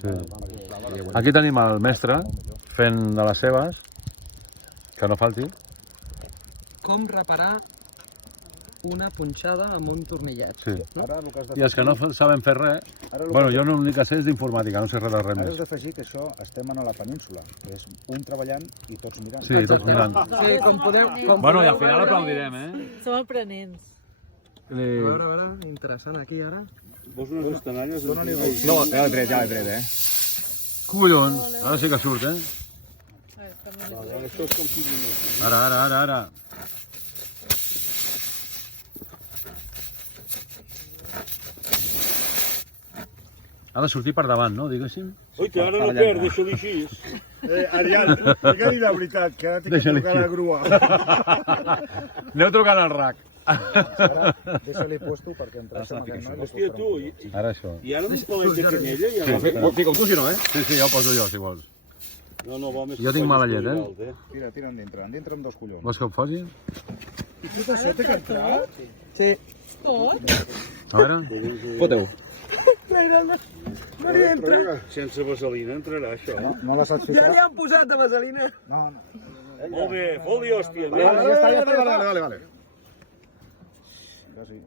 Sí. Aquí tenim el mestre fent de les seves, que no falti. Com reparar una punxada amb un tornillet. Sí. I els que no saben fer res, bueno, jo l'únic que sé és d'informàtica, no sé res de res Ara més. has d'afegir que això estem a la península, que és un treballant i tots mirant. Sí, tots mirant. Sí, com podeu... Bueno, i al final aplaudirem, Som aprenents. A veure, interessant aquí ara. Vols unes estanalles? No, ja l'he tret, Collons, ara sí que surt, eh? Això és com si vingués. Ara. Ha de sortir per davant, no? Diguéssim. Ui, que ara no perd, deixa-li així. Ariel, digue-li la veritat, que ara tinc que trucar a la grua. Aneu trucant al RAC. Deixa-li puesto perquè entrés amb aquest noi. Hòstia, tu, Ara això. i ara un palet de canyella? Fica-ho tu, si no, Sí, ja ho poso jo, si vols. No, va més... Jo tinc mala llet, eh? Tira endintre amb dos collons. Vols que ho posi? I tot això té que entrar? Sí. Pot? A veure. Foteu. No li entra. Sense vaselina entrarà, això. No la saps Ja ficar? li han posat de vaselina. No. Molt bé, fot-li, hòstia. Vale. Ja sí.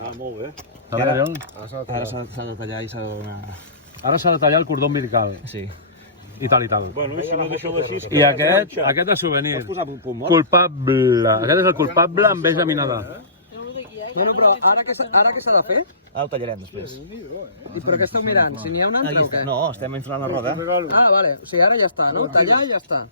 Ah, molt bé. Ara s'ha de tallar i s'ha de donar... Ara s'ha de tallar el cordó umbilical. Sí. I tal i tal. Bueno, i si no deixa-ho així... I aquest de souvenir. Culpable. Aquest és el culpable amb beix laminada. Bueno, però ara què s'ha de fer? Ara ho tallarem després. I però què esteu mirant? Si n'hi ha un altre o què? No, estem inflant la roda. Ah, vale. O sigui, ara ja està, no? Tallar i ja està.